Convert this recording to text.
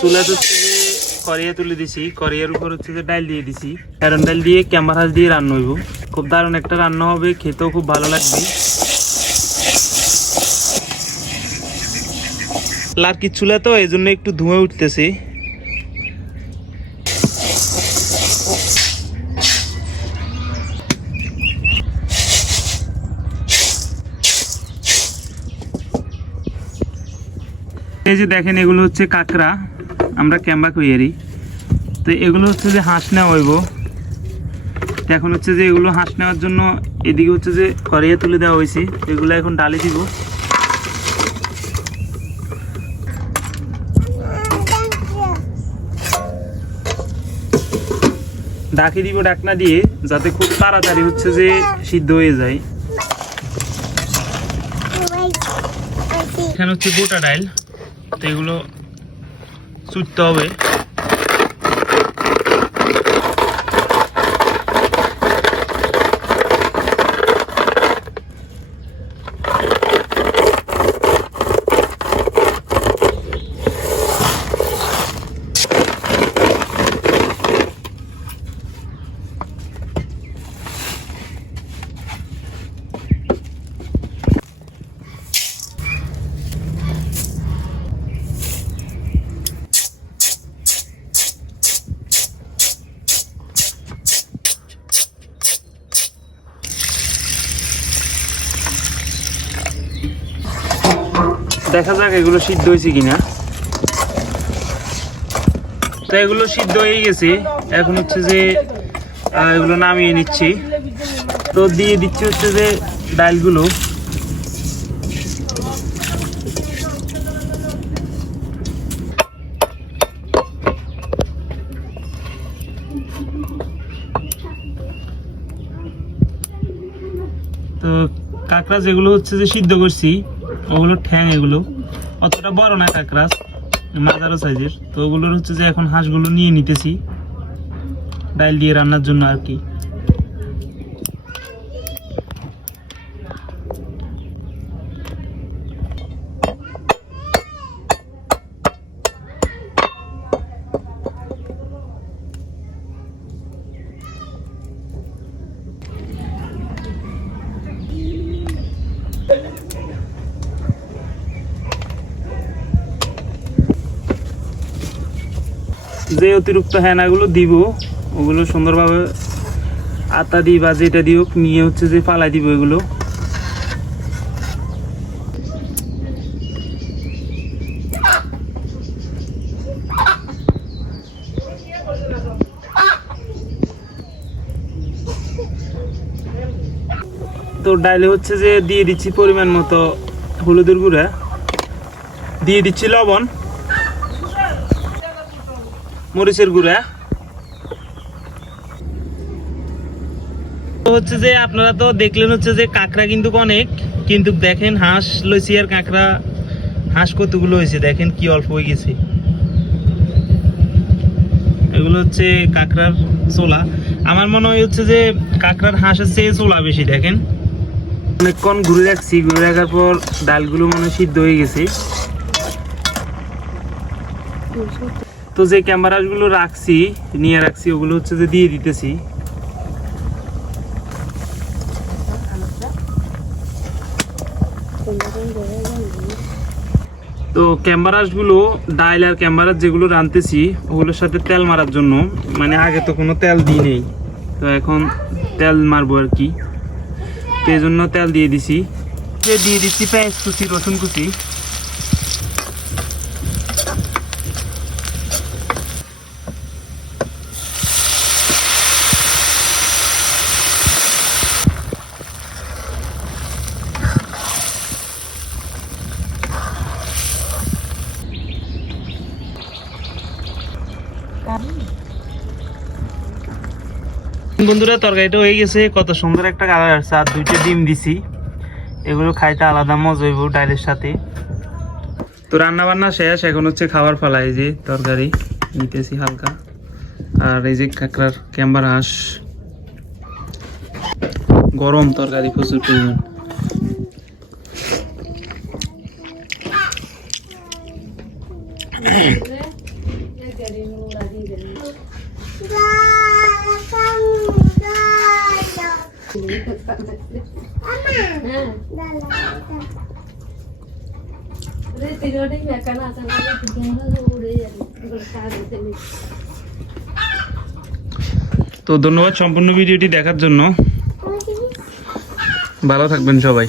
হচ্ছে যে করিয়া তুলে উপর হচ্ছে যে দিয়ে দিছি। দিয়ে ক্যাম্বার হাঁস দিয়ে রান্না খুব দারুণ একটা রান্না হবে, খেতেও খুব ভালো লাগবে। লার্কি চুলা তো এই জন্য একটু ধুঁয়ে উঠতেছে। এই যে দেখেন, এগুলো হচ্ছে কাঁকড়া। আমরা ক্যাম্বা কইয়ারি। তো এগুলো হচ্ছে যে হাঁস নেওয়া হইব। তো এখন হচ্ছে যে এগুলো হাঁস নেওয়ার জন্য এদিকে হচ্ছে যে করিয়ে তুলে দেওয়া হয়েছে। এগুলো এখন ডালে দিব। ডাকি দিব ডাকনা দিয়ে যাতে খুব তাড়াতাড়ি হচ্ছে যে সিদ্ধ হয়ে যায়। এখানে হচ্ছে গোটা ডাইল তো এগুলো চুটতে হবে। দেখা যাক এগুলো সিদ্ধ হয়েছে কিনা। তো এগুলো সিদ্ধ হয়ে গেছে। এখন হচ্ছে যে এগুলো নামিয়ে নিচ্ছি। তো দিয়ে দিচ্ছি হচ্ছে যে ডালগুলো। তো কাঁকড়া যেগুলো হচ্ছে যে সিদ্ধ করছি ওগুলো ঠ্যাং এগুলো অতটা বড় না কাকরাস মাজারো সাইজের। তো ওগুলোর হচ্ছে যে এখন হাঁসগুলো নিয়ে নিতেছি, ডাইল দিয়ে রান্নার জন্য আর কি। যে অতিরিক্ত হেনাগুলো দিব, ওগুলো সুন্দরভাবে আতা দিই বা যেটা দিও নিয়ে হচ্ছে যে পালাই দিব এগুলো। তো ডাইলে হচ্ছে যে দিয়ে দিচ্ছি পরিমাণ মতো হলুদের গুঁড়া, দিয়ে দিচ্ছি লবণ। মরিচের গুঁড়া। হচ্ছে যে আপনারা তো দেখলেন হচ্ছে যে কাঁকড়া কিন্তু অনেক কিন্তু দেখেন হাঁস লইছি আর কাঁকড়া হাঁস কতগুলো হয়েছে দেখেন কি অল্প হয়ে গেছে। এগুলো হচ্ছে কাঁকড়ার চোলা। আমার মনে হয় হচ্ছে যে কাঁকড়ার হাঁসের চেয়ে চোলা বেশি দেখেন। অনেকক্ষণ ঘুরে রাখছি ঘুরে রাখার পর ডালগুলো মনে হয় সিদ্ধ হয়ে গেছে। তো যে ক্যামেরাগুলো রাখছি, নিয়ে রাখছি, ওগুলো হচ্ছে যে দিয়ে দিতেছি। তো ক্যামেরাসগুলো ডাইল আর ক্যামেরা যেগুলো রানতেছি ওগুলোর সাথে তেল মারার জন্য। মানে আগে তো কোনো তেল দিই নেই। তো এখন তেল মারবো আর কি। তো এই জন্য তেল দিয়ে দিছি। দিয়ে দিচ্ছি পেঁয়াজ কুচি, রসুন কুচি। বন্ধুরা তরকারিটা হয়ে গেছে কত সুন্দর একটা কালার আসছে আর দুইটা ডিম দিছি এগুলো খাইতে আলাদা মজা হইব ডালের সাথে তো রান্না বান্না শেষ এখন হচ্ছে খাবার ফেলা এই যে তরকারি নিতেছি হালকা আর এই যে কাঁকড়ার ক্যাম্বার হাঁস গরম তরকারি প্রচুর পরিমাণ তো ধন্যবাদ সম্পূর্ণ ভিডিওটি দেখার জন্য। ভালো থাকবেন সবাই।